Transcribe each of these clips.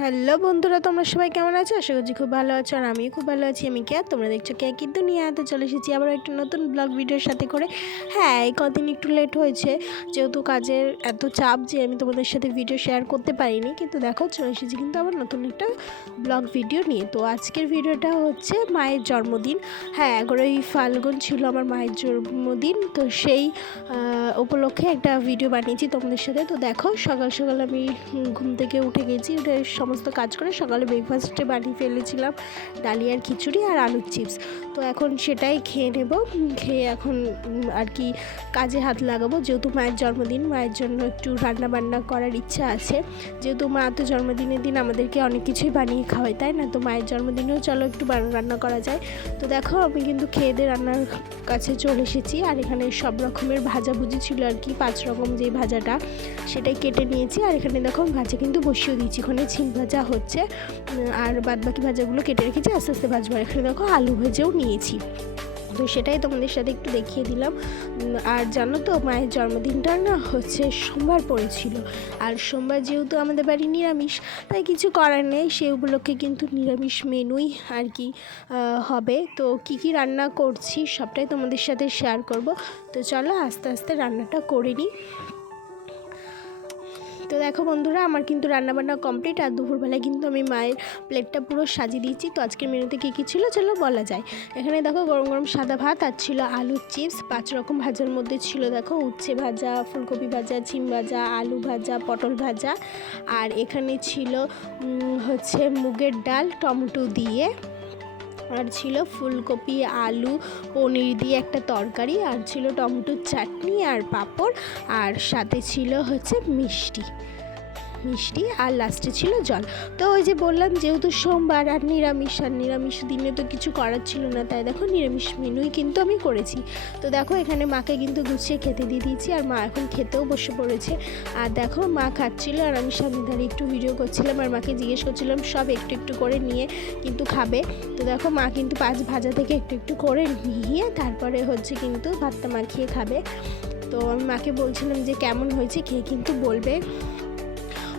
Hello বন্ধুরা, তোমরা সবাই কেমন আছো? আশা করছি খুব ভালো আছো আর আমিও খুব ভালো আছি। আমি কে তোমরা দেখছ কে কিন্তু নিয়ে হাতে চলে এসেছি আবার একটা নতুন ব্লগ ভিডিওর সাথে করে। হ্যাঁ এই কদিন একটু লেট হয়েছে, যেহেতু কাজের এত চাপ যে আমি তোমাদের সাথে ভিডিও শেয়ার করতে পারিনি, কিন্তু দেখো চলে এসেছি কিন্তু আবার নতুন একটা ব্লগ ভিডিও নিয়ে। তো আজকের ভিডিওটা হচ্ছে মায়ের জন্মদিন। হ্যাঁ এগারোই ফাল্গুন ছিল আমার মায়ের জন্মদিন, তো সেই উপলক্ষে একটা ভিডিও বানিয়েছি তোমাদের সাথে। তো দেখো, সকাল সকাল আমি ঘুম থেকে উঠে গেছি, উঠে সমস্ত কাজ করে সকালে ব্রেকফাস্টে বানিয়ে ফেলেছিলাম ডালিয়ার খিচুড়ি আর আলুর চিপস তো এখন সেটাই খেয়ে নেব। খেয়ে এখন আর কি কাজে হাত লাগাবো। যেহেতু মায়ের জন্মদিন, মায়ের জন্য একটু রান্না বান্না করার ইচ্ছা আছে। যেহেতু মা তো জন্মদিনের দিন আমাদেরকে অনেক কিছুই বানিয়ে খাওয়ায়, তাই না? তো মায়ের জন্মদিনেও চলো একটু রান্না করা যায়। তো দেখো, আমি কিন্তু খেয়ে রান্নার কাছে চলে এসেছি। আর এখানে সব রকমের ভাজাভুজি ছিল আর কি। পাঁচ রকম যে ভাজাটা, সেটাই কেটে নিয়েছি। আর এখানে দেখো, ভাজা কিন্তু বসিয়ে দিয়েছি। ওখানে ছিম ভাজা হচ্ছে আর বাদ বাকি ভাজাগুলো কেটে রেখেছি, আস্তে আস্তে ভাজবো। এখানে দেখো আলু ভেজেও নিয়েছি। তো সেটাই তোমাদের সাথে একটু দেখিয়ে দিলাম। আর জানো তো, মায়ের জন্মদিনটা না হচ্ছে সোমবার পড়েছিল। আর সোমবার যেহেতু আমাদের বাড়ি নিরামিষ, তাই কিছু করার নেই। সে সেগুলোকে কিন্তু নিরামিষ মেনুই আর কি হবে। তো কি কি রান্না করছি সবটাই তোমাদের সাথে শেয়ার করব। তো চলো আস্তে আস্তে রান্নাটা করে নিই। তো দেখো বন্ধুরা, আমার কিন্তু রান্নাবান্না কমপ্লিট আর দুপুরবেলায় কিন্তু আমি মায়ের প্লেটটা পুরো সাজিয়ে দিয়েছি। তো আজকের মেনুতে কী কী ছিল চলো বলা যায়। এখানে দেখো গরম গরম সাদা ভাত আর ছিল আলুর চিপস পাঁচ রকম ভাজার মধ্যে ছিল দেখো উচ্ছে ভাজা, ফুলকপি ভাজা ছিম ভাজা, আলু ভাজা, পটল ভাজা। আর এখানে ছিল হচ্ছে মুগের ডাল, টমেটো দিয়ে। আর ছিল ফুলকপি, আলু, পনির দিয়ে একটা তরকারি, আর ছিল টমেটোর চাটনি আর পাঁপড়, আর সাথে ছিল হচ্ছে মিষ্টি। মিষ্টি আর লাস্টে ছিল জল। তো ওই যে বললাম যেহেতু সোমবার আর নিরামিষ আর নিরামিষ দিনে তো কিছু করার ছিল না, তাই দেখো নিরামিষ মেনুই কিন্তু আমি করেছি। তো দেখো এখানে মাকে কিন্তু গুছিয়ে খেতে দিয়ে দিয়েছি, আর মা এখন খেতেও বসে পড়েছে। আর দেখো মা খাচ্ছিল, আর আমি সামনে দাঁড়িয়ে একটু ভিডিও করছিলাম, আর মাকে জিজ্ঞেস করছিলাম, সব একটু একটু করে নিয়ে কিন্তু খাবে। তো দেখো মা কিন্তু পাঁচ ভাজা থেকে একটু একটু করে নিয়ে তারপরে হচ্ছে কিন্তু ভাতটা মাখিয়ে খাবে। তো আমি মাকে বলছিলাম যে কেমন হয়েছে খেয়ে কিন্তু বলবে।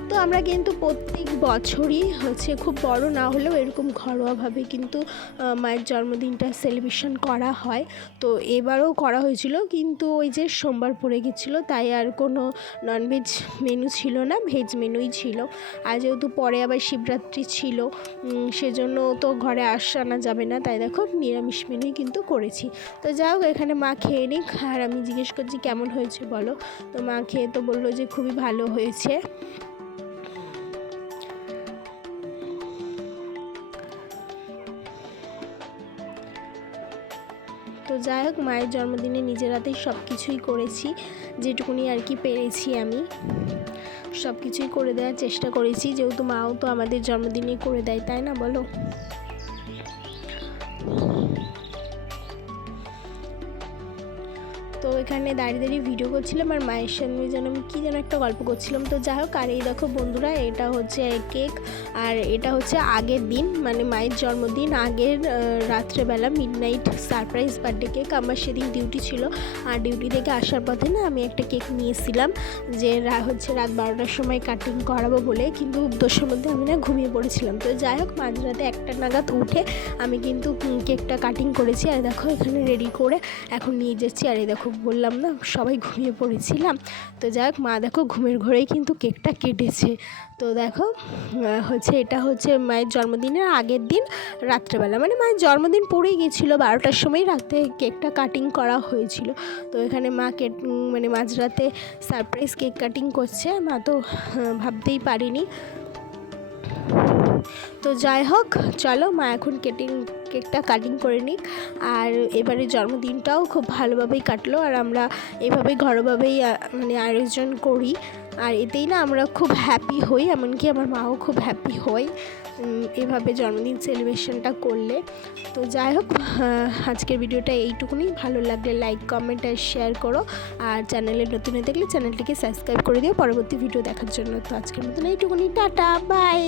তো আমরা কিন্তু প্রত্যেক বছরই হচ্ছে খুব বড় না হলেও এরকম ঘরোয়াভাবে কিন্তু মায়ের জন্মদিনটা সেলিব্রেশন করা হয়। তো এবারও করা হয়েছিল, কিন্তু ওই যে সোমবার পড়ে গেছিল, তাই আর কোনো ননভেজ মেনু ছিল না ভেজ মেনুই ছিল। আর যেহেতু পরে আবার শিবরাত্রি ছিল সেজন্য তো ঘরে আস আনা যাবে না, তাই দেখো নিরামিষ মেনুই কিন্তু করেছি। তো যাই হোক, এখানে মা খেয়ে নিক, আর আমি জিজ্ঞেস করছি কেমন হয়েছে বলো? তো মা খেয়ে তো বলল যে খুবই ভালো হয়েছে। তো যাই হোক, মায়ের জন্মদিনে নিজের হাতেই সব কিছুই করেছি, যেটুকুনি আর কি পেরেছি আমি। সব কিছুই করে দেওয়ার চেষ্টা করেছি, যেহেতু মাও তো আমাদের জন্মদিনে করে দেয়, তাই না বলো? তো এখানে দাঁড়িয়ে দাঁড়িয়ে ভিডিও করছিলাম আর মায়ের সঙ্গে যেন আমি কী যেন একটা গল্প করছিলাম। তো যাই হোক, আর এই দেখো বন্ধুরা, এটা হচ্ছে কেক আর এটা হচ্ছে আগের দিন মানে মায়ের জন্মদিন, আগের রাত্রেবেলা midnight surprise birthday cake আমার সেদিন ডিউটি ছিল। আর ডিউটি থেকে আসার পথে না আমি একটা কেক নিয়েছিলাম যে হচ্ছে রাত বারোটার সময় কাটিং করাবো বলে, কিন্তু দোষের মধ্যে আমি না ঘুমিয়ে পড়েছিলাম। তো যাই হোক মাঝরাতে একটা নাগাদ উঠে আমি কিন্তু কেকটা কাটিং করেছি। আর দেখো এখানে রেডি করে এখন নিয়ে যাচ্ছি। আর এই দেখো বললাম না, সবাই ঘুমিয়ে পড়েছিলাম। তো যাই মা দেখো ঘুমের ঘরেই কিন্তু কেকটা কেটেছে। তো দেখো হচ্ছে এটা হচ্ছে মায়ের জন্মদিনের আগের দিন রাত্রেবেলা। মানে মায়ের জন্মদিন পড়েই গিয়েছিল বারোটার সময় রাতে কেকটা কাটিং করা হয়েছিল। তো এখানে মা কেট মানে মাঝরাতে সারপ্রাইজ কেক কাটিং করছে। মা তো ভাবতেই পারিনি। তো যাই হোক, চলো মা এখন কেটিং, কেকটা কাটিং করে নিক। আর এবারে জন্মদিনটাও খুব ভালোভাবেই কাটলো, আর আমরা এভাবেই ঘরোভাবেই মানে আয়োজন করি। আর এতেই না আমরা খুব হ্যাপি হই, এমনকি আমার মাও খুব হ্যাপি হয় এভাবে জন্মদিন সেলিব্রেশনটা করলে। তো যাই হোক আজকের ভিডিওটা এইটুকুনি। ভালো লাগলে লাইক কমেন্ট আর শেয়ার করো। আর চ্যানেলে নতুন হয়ে দেখলে চ্যানেলটিকে সাবস্ক্রাইব করে দিও। পরবর্তী ভিডিও দেখার জন্য। তো আজকের মতন এইটুকুনি। Tata bye